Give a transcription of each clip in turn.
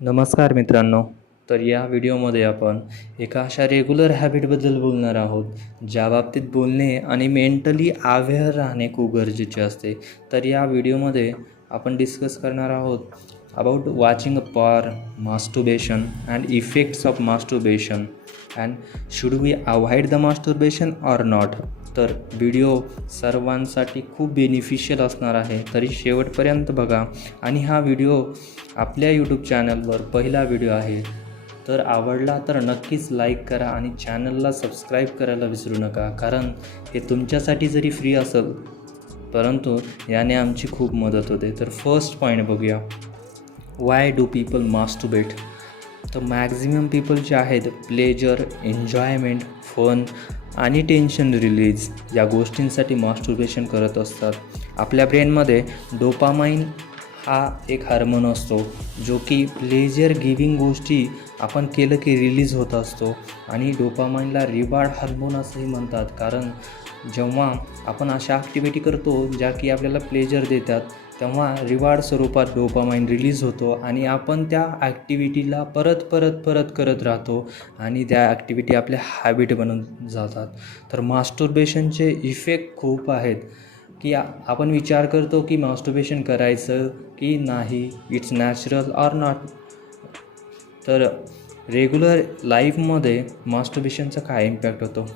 नमस्कार मित्रांनो. तर या व्हिडिओमध्ये आपण एका अशा रेग्युलर हॅबिटबद्दल बोलणार आहोत, ज्या बाबतीत बोलणे आणि मेंटली अवेअर राहणे खूप गरजेचे असते. तर या व्हिडिओमध्ये आपण डिस्कस करणार आहोत about watching a porn, masturbation and effects of masturbation and should we avoid the masturbation or not. तर व्हिडिओ सर्वांसाठी खूप बेनिफिशियल असणार आहे, तरी शेवटपर्यंत बघा. आणि हा व्हिडिओ आपल्या यूट्यूब चॅनलवर पहिला व्हिडिओ आहे, तर आवडला तर नक्कीच लाईक करा आणि चॅनलला सबस्क्राईब करायला विसरू नका, कारण हे तुमच्यासाठी जरी फ्री असेल परंतु याने आमची खूप मदत होते. तर फर्स्ट पॉईंट बघूया, वाय डू पीपल मास्टुर्बेट. तर मॅक्झिमम पीपल जे आहेत प्लेजर, एन्जॉयमेंट, फन आणि टेन्शन रिलीज या गोष्टींसाठी मास्टुर्बेशन करत असतात. आपल्या ब्रेनमध्ये डोपामाइन हा एक हार्मोन असतो, जो की प्लेजर गिविंग गोष्टी आपण केलं की रिलीज होत असतो. आणि डोपामाइनला रिवॉर्ड हार्मोन असंही म्हणतात, कारण जेव्हा आपण अशा ॲक्टिव्हिटी करतो ज्या की आपल्याला प्लेजर देतात, तेव्हा रिवॉर्ड स्वरूपात डोपामाइन रिलीज होतो आणि आपण त्या ॲक्टिव्हिटीला परत परत परत करत राहतो आणि त्या ॲक्टिव्हिटी आपल्या हॅबिट बनून जातात. तर मास्टुर्बेशनचे इफेक्ट खूप आहेत, की आपण विचार करतो की मास्टुर्बेशन करायचं की नाही, इट्स नॅचरल ऑर नॉट. तर रेग्युलर लाईफमध्ये मास्टुर्बेशनचा काय इम्पॅक्ट होतो.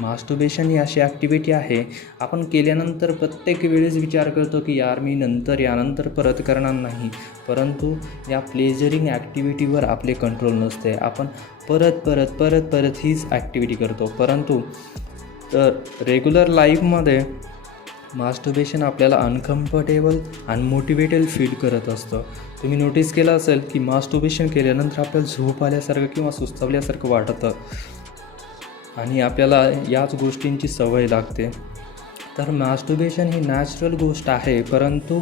मास्टुर्बेशन ही अशी ॲक्टिव्हिटी आहे, आपण केल्यानंतर प्रत्येक वेळेस विचार करतो की यार मी यानंतर परत करणार नाही, परंतु या प्लेजरिंग ॲक्टिव्हिटीवर आपले कंट्रोल नसते. आपण परत परत परत परत हीच ॲक्टिव्हिटी करतो. परंतु तर रेग्युलर लाईफमध्ये मास्टुर्बेशन आपल्याला अनकम्फर्टेबल, अनमोटिवेटेड फील करत असतं. तुम्ही नोटीस केलं असेल की मास्टुर्बेशन केल्यानंतर आपल्याला झोप आल्यासारखं किंवा सुस्तावल्यासारखं वाटतं आणि आपल्याला याच गोष्टींची सवय लागते. तर मास्टुर्बेशन ही नॅचरल गोष्ट आहे, परंतु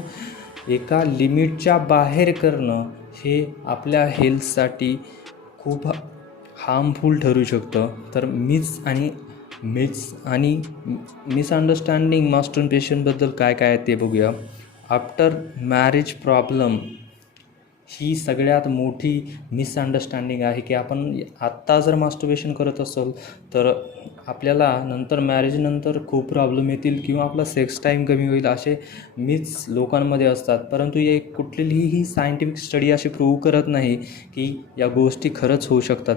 एका लिमिटच्या बाहेर करणं हे आपल्या हेल्थसाठी खूप हार्मफुल ठरू शकतं. तर मिसअंडरस्टँडिंग मास्टुर्बेशनबद्दल काय काय आहे ते बघूया. आफ्टर मॅरेज प्रॉब्लेम ही सगळ्यात मोठी मिसअंडरस्टँडिंग आहे, की आपण आत्ता जर मास्टुर्बेशन करत असेल तर आपल्याला नंतर मॅरेजनंतर खूप प्रॉब्लेम येतील किंवा आपला सेक्स टाईम कमी होईल, असे मिथ्स लोकांमध्ये असतात. परंतु एक कुठलीही सायंटिफिक स्टडी अशी प्रूव्ह करत नाही की या गोष्टी खरंच होऊ शकतात.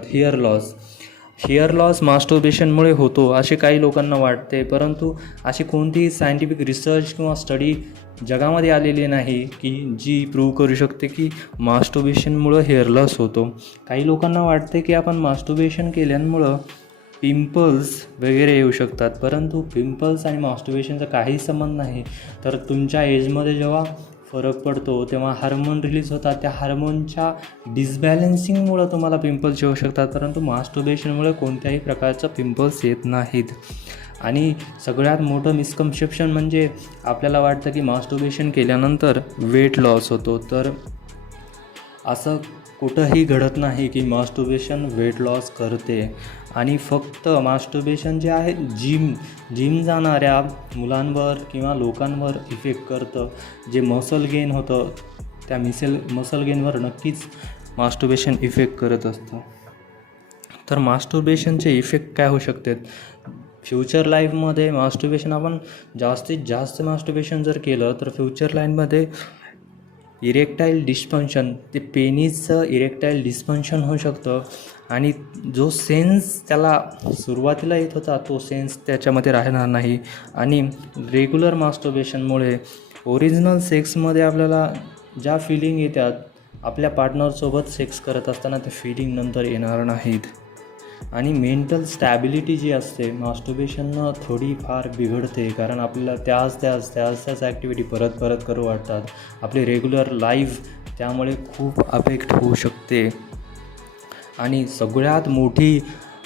हेअर लॉस मास्टुर्बेशनमुळे होतो असे काही लोकांना वाटते, परंतु अशी कोणतीही सायंटिफिक रिसर्च किंवा स्टडी जगामध्ये आलेली नाही की जी प्रूव्ह करू शकते की मास्टुर्बेशनमुळं हेअर लॉस होतो. काही लोकांना वाटते की आपण मास्टुर्बेशन केल्यामुळं पिंपल्स वगैरे येऊ शकतात, परंतु पिंपल्स आणि मास्टुर्बेशनचा काही संबंध नाही. तर तुमच्या एजमध्ये जेव्हा फरक पडतो तेव्हा हार्मोन रिलीज होतात, त्या हार्मोनच्या डिसबॅलन्सिंगमुळं तुम्हाला पिंपल्स येऊ शकतात, परंतु मास्टुर्बेशनमुळे कोणत्याही प्रकारचं पिंपल्स येत नाहीत. आणि सगळ्यात मोठं मिसकन्सेप्शन म्हणजे आपल्याला वाटतं की मास्टुर्बेशन केल्यानंतर वेट लॉस होतो. तर असं कुठंही घडत नाही की मास्टुर्बेशन वेट लॉस करते. आणि फक्त मास्टुर्बेशन जे आहे जिम जाणाऱ्या मुलांवर किंवा लोकांवर इफेक्ट करतं. जे मसल गेन होतं त्या मसल गेनवर नक्कीच मास्टुर्बेशन इफेक्ट करत असतं. तर मास्टुर्बेशनचे इफेक्ट काय होऊ शकतात फ्युचर लाईफमध्ये. मास्टुर्बेशन आपण जास्तीत जास्त मास्टुर्बेशन जर केलं तर फ्युचर लाईफमध्ये इरेक्टाईल डिस्फंक्शन, ते पेनीचं इरेक्टाईल डिस्फंक्शन होऊ शकतं आणि जो सेन्स त्याला सुरुवातीला येत होता तो सेन्स त्याच्यामध्ये राहणार नाही. आणि रेग्युलर मास्टुर्बेशनमुळे ओरिजिनल सेक्समध्ये आपल्याला ज्या फिलिंग येतात आपल्या पार्टनरसोबत सेक्स करत असताना त्या फिलिंग नंतर येणार नाहीत. आणि मेंटल स्टॅबिलिटी जी असते मास्टुर्बेशननं थोडीफार बिघडते, कारण आपल्याला त्याच ॲक्टिव्हिटी परत परत करू वाटतात. आपली रेग्युलर लाईफ त्यामुळे खूप अफेक्ट होऊ शकते. आणि सगळ्यात मोठी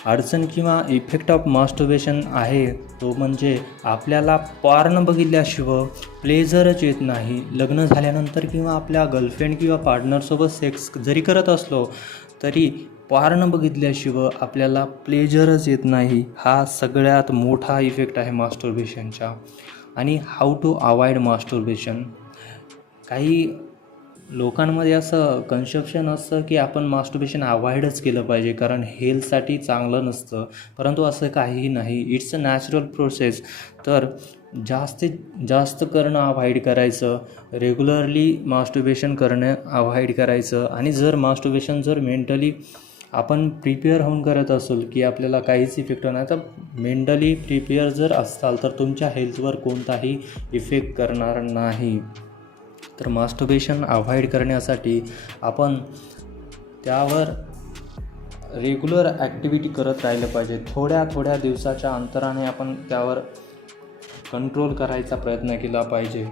अडचण किंवा इफेक्ट ऑफ मास्टुर्बेशन आहे तो म्हणजे आपल्याला पॉर्न बघितल्याशिवाय प्लेजरच येत नाही. लग्न झाल्यानंतर किंवा आपल्या गर्लफ्रेंड किंवा पार्टनरसोबत सेक्स जरी करत असलो तरी पॉर्न बघितल्याशिवाय आपल्याला प्लेजरच येत नाही. हा सगळ्यात मोठा इफेक्ट आहे मास्टुर्बेशनचा. आणि हाऊ टू अवॉइड मास्टुर्बेशन. काही लोकांमध्ये असं कन्सेप्शन असतं की आपण मास्टर्बेशन अवॉइडच केलं पाहिजे कारण हेल्थसाठी चांगलं नसतं, परंतु असं काहीही नाही. It's a natural process. तर जास्तीत जास्त करणं अवॉइड करायचं, रेग्युलरली मास्टर्बेशन करणं अवॉइड करायचं. आणि जर मास्टर्बेशन जर मेंटली आपण प्रिपेअर होऊन करत असेल की आपल्याला काहीच इफेक्ट नाही, तर मेंटली प्रिपेअर जर असाल तर तुमच्या हेल्थवर कोणताही इफेक्ट करणार नाही. तर मास्टर्बेशन अवॉइड करण्यासाठी आपण त्यावर रेग्युलर ॲक्टिव्हिटी करत राहिलं पाहिजे. थोड्या थोड्या दिवसाच्या अंतराने आपण त्यावर कंट्रोल करायचा प्रयत्न केला पाहिजे.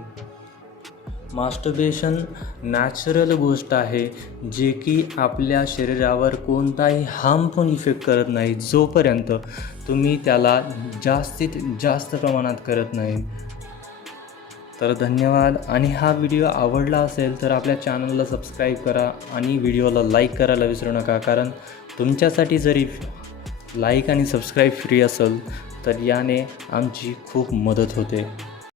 मास्टर्बेशन नॅचरल गोष्ट आहे जे की आपल्या शरीरावर कोणताही हार्मफुल इफेक्ट करत नाही जोपर्यंत तुम्ही त्याला जास्तीत जास्त प्रमाणात करत नाही. तर धन्यवाद. आणि हा व्हिडिओ आवडला असेल तर आपल्या चॅनलला सबस्क्राईब करा आणि व्हिडिओला लाईक करायला विसरू नका, कारण तुमच्यासाठी जरी लाईक आणि सबस्क्राईब फ्री असेल तर याने आमची खूप मदत होते.